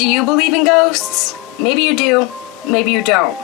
Do you believe in ghosts? Maybe you do, maybe you don't.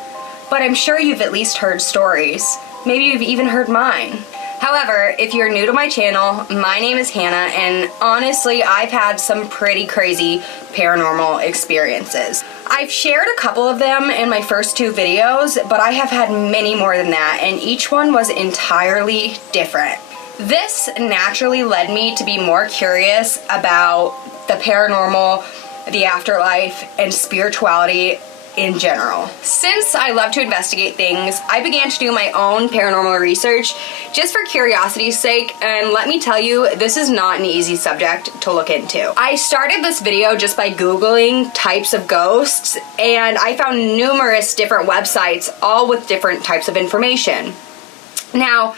But I'm sure you've at least heard stories. Maybe you've even heard mine. However, if you're new to my channel, my name is Hannah, and honestly, I've had some pretty crazy paranormal experiences. I've shared a couple of them in my first 2 videos, but I have had many more than that, and each one was entirely different. This naturally led me to be more curious about the paranormal, the afterlife, and spirituality in general. Since I love to investigate things, I began to do my own paranormal research just for curiosity's sake, and let me tell you, this is not an easy subject to look into. I started this video just by Googling types of ghosts, and I found numerous different websites, all with different types of information. Now,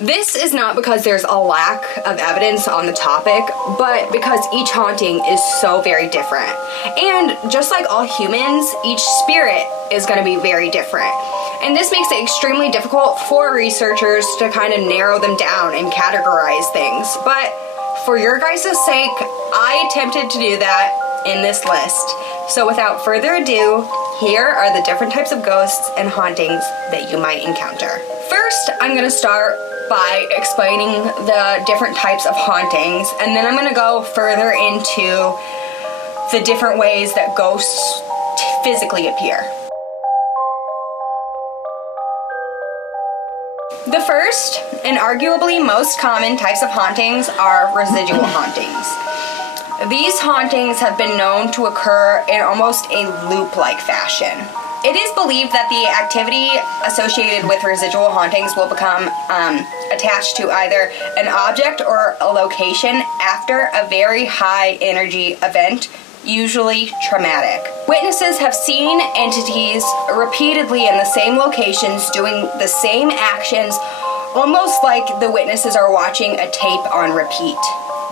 this is not because there's a lack of evidence on the topic, but because each haunting is so very different. And just like all humans, each spirit is going to be very different. And this makes it extremely difficult for researchers to kind of narrow them down and categorize things. But for your guys' sake, I attempted to do that in this list. So without further ado, here are the different types of ghosts and hauntings that you might encounter. First, I'm going to start by explaining the different types of hauntings, and then I'm going to go further into the different ways that ghosts physically appear. The first, and arguably most common types of hauntings are residual hauntings. These hauntings have been known to occur in almost a loop-like fashion. It is believed that the activity associated with residual hauntings will become attached to either an object or a location after a very high energy event, usually traumatic. Witnesses have seen entities repeatedly in the same locations doing the same actions, almost like the witnesses are watching a tape on repeat.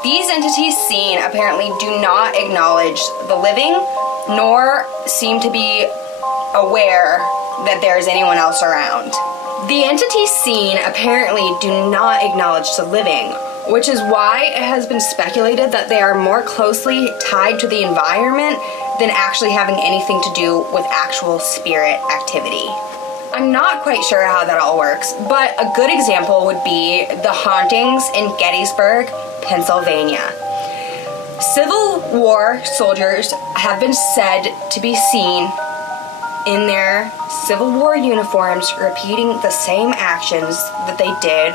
These entities seen apparently do not acknowledge the living, nor seem to be aware that there is anyone else around. The entities seen apparently do not acknowledge the living, which is why it has been speculated that they are more closely tied to the environment than actually having anything to do with actual spirit activity. I'm not quite sure how that all works, but a good example would be the hauntings in Gettysburg, Pennsylvania. Civil War soldiers have been said to be seen in their Civil War uniforms repeating the same actions that they did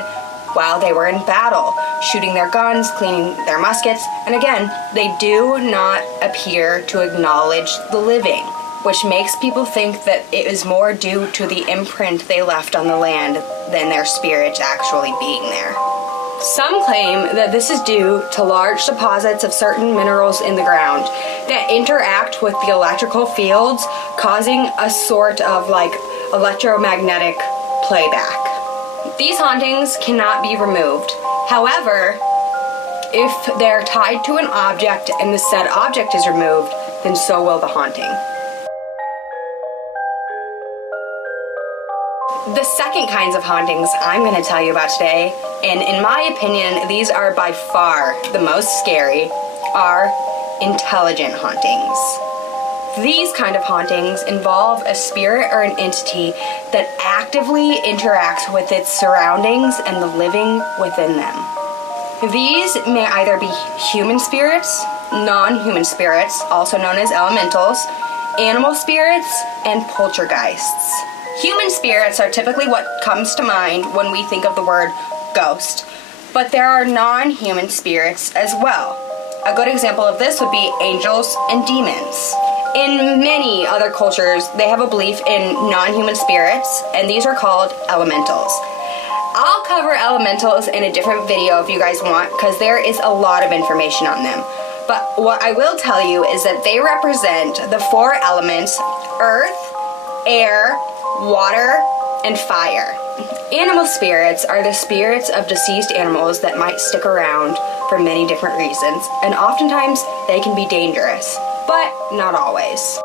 while they were in battle, shooting their guns, cleaning their muskets, and again, they do not appear to acknowledge the living, which makes people think that it is more due to the imprint they left on the land than their spirits actually being there. Some claim that this is due to large deposits of certain minerals in the ground that interact with the electrical fields, causing a sort of like electromagnetic playback. These hauntings cannot be removed. However, if they're tied to an object and the said object is removed, then so will the haunting. The second kinds of hauntings I'm going to tell you about today, and in my opinion, these are by far the most scary, are intelligent hauntings. These kind of hauntings involve a spirit or an entity that actively interacts with its surroundings and the living within them. These may either be human spirits, non-human spirits, also known as elementals, animal spirits, and poltergeists. Human spirits are typically what comes to mind when we think of the word ghost, but there are non-human spirits as well. A good example of this would be angels and demons. In many other cultures, they have a belief in non-human spirits, and these are called elementals. I'll cover elementals in a different video if you guys want, because there is a lot of information on them. But what I will tell you is that they represent the 4 elements: earth, air, water, and fire. Animal spirits are the spirits of deceased animals that might stick around for many different reasons, and oftentimes they can be dangerous, but not always.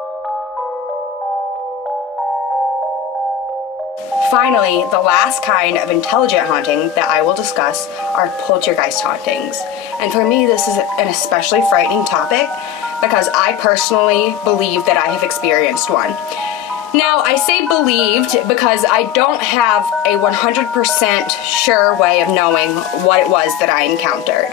Finally, the last kind of intelligent haunting that I will discuss are poltergeist hauntings. And for me, this is an especially frightening topic because I personally believe that I have experienced one. Now, I say believed because I don't have a 100% sure way of knowing what it was that I encountered.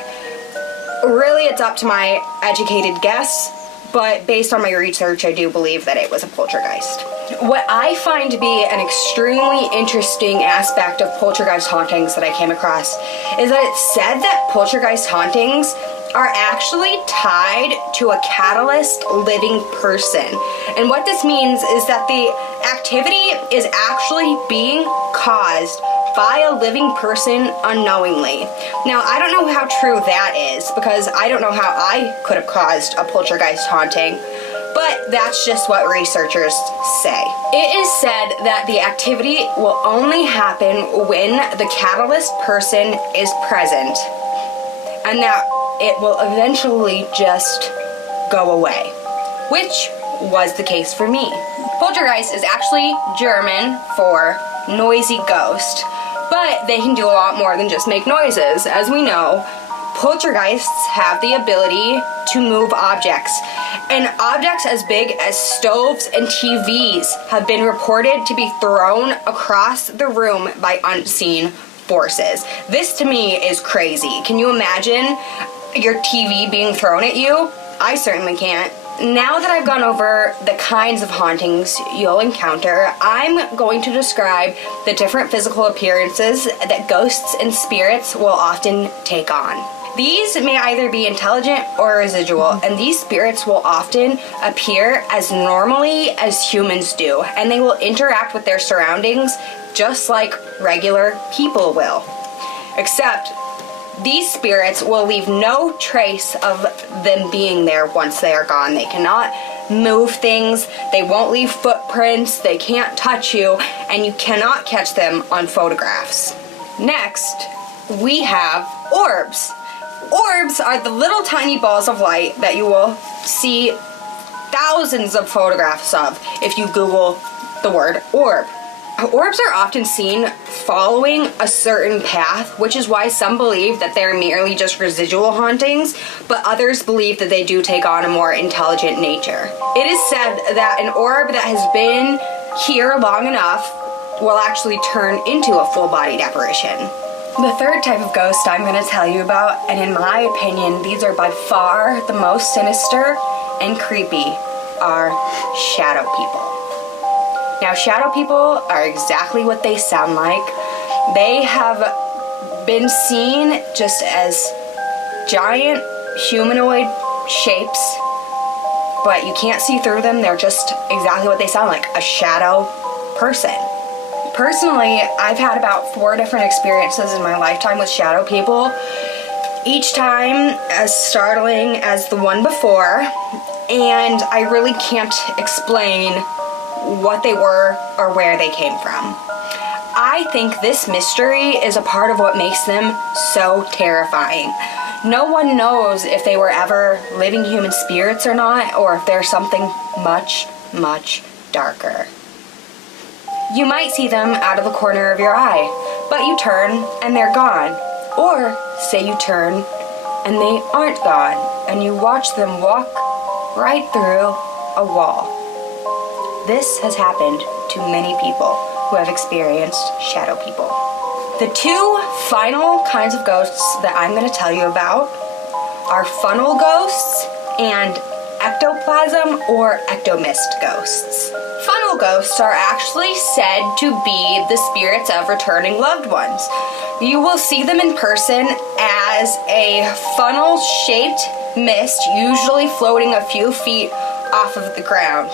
Really, it's up to my educated guess, but based on my research, I do believe that it was a poltergeist. What I find to be an extremely interesting aspect of poltergeist hauntings that I came across is that it's said that poltergeist hauntings are actually tied to a catalyst living person. And what this means is that the activity is actually being caused by a living person unknowingly. Now, I don't know how true that is because I don't know how I could have caused a poltergeist haunting, but that's just what researchers say. It is said that the activity will only happen when the catalyst person is present, and that it will eventually just go away, which was the case for me. Poltergeist is actually German for noisy ghost, but they can do a lot more than just make noises. As we know, poltergeists have the ability to move objects, and objects as big as stoves and TVs have been reported to be thrown across the room by unseen forces. This to me is crazy. Can you imagine your TV being thrown at you? I certainly can't. Now that I've gone over the kinds of hauntings you'll encounter, I'm going to describe the different physical appearances that ghosts and spirits will often take on. These may either be intelligent or residual, and these spirits will often appear as normally as humans do, and they will interact with their surroundings just like regular people will. Except these spirits will leave no trace of them being there once they are gone. They cannot move things, they won't leave footprints, they can't touch you, and you cannot catch them on photographs. Next, we have orbs. Orbs are the little tiny balls of light that you will see thousands of photographs of if you Google the word orb. Orbs are often seen following a certain path, which is why some believe that they're merely just residual hauntings, but others believe that they do take on a more intelligent nature. It is said that an orb that has been here long enough will actually turn into a full-bodied apparition. The third type of ghost I'm going to tell you about, and in my opinion, these are by far the most sinister and creepy, are shadow people. Now, shadow people are exactly what they sound like. They have been seen just as giant humanoid shapes, but you can't see through them. They're just exactly what they sound like, a shadow person. Personally, I've had about 4 different experiences in my lifetime with shadow people, each time as startling as the one before, and I really can't explain what they were or where they came from. I think this mystery is a part of what makes them so terrifying. No one knows if they were ever living human spirits or not, or if they're something much, much darker. You might see them out of the corner of your eye, but you turn and they're gone. Or say you turn and they aren't gone, and you watch them walk right through a wall. This has happened to many people who have experienced shadow people. The 2 final kinds of ghosts that I'm going to tell you about are funnel ghosts and ectoplasm or ectomist ghosts. Funnel ghosts are actually said to be the spirits of returning loved ones. You will see them in person as a funnel-shaped mist, usually floating a few feet off of the ground.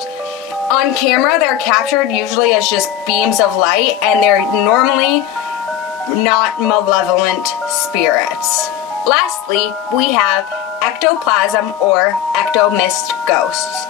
On camera, they're captured usually as just beams of light, and they're normally not malevolent spirits. Lastly, we have ectoplasm or ectomist ghosts.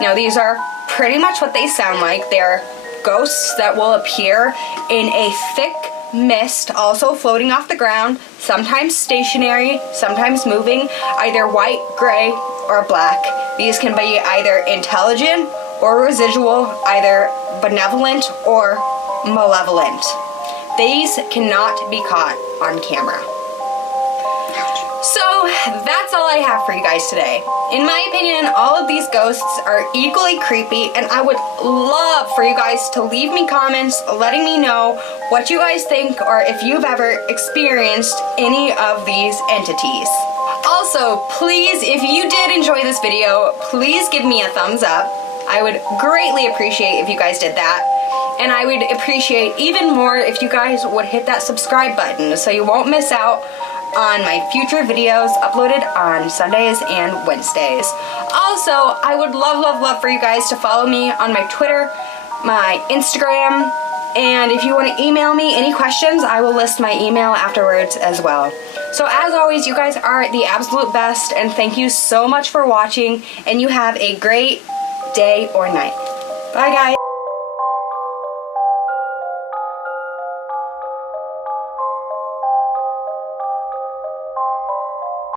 Now, these are pretty much what they sound like. They're ghosts that will appear in a thick mist, also floating off the ground, sometimes stationary, sometimes moving, either white, gray, or black. These can be either intelligent or residual, either benevolent or malevolent. These cannot be caught on camera. So that's all I have for you guys today. In my opinion, all of these ghosts are equally creepy, and I would love for you guys to leave me comments letting me know what you guys think, or if you've ever experienced any of these entities. Also, please, if you did enjoy this video, please give me a thumbs up. I would greatly appreciate if you guys did that. And I would appreciate even more if you guys would hit that subscribe button so you won't miss out on my future videos uploaded on Sundays and Wednesdays. Also, I would love for you guys to follow me on my Twitter, my Instagram, and if you want to email me any questions, I will list my email afterwards as well. So as always, you guys are the absolute best, and thank you so much for watching, and you have a great day or night. Bye guys.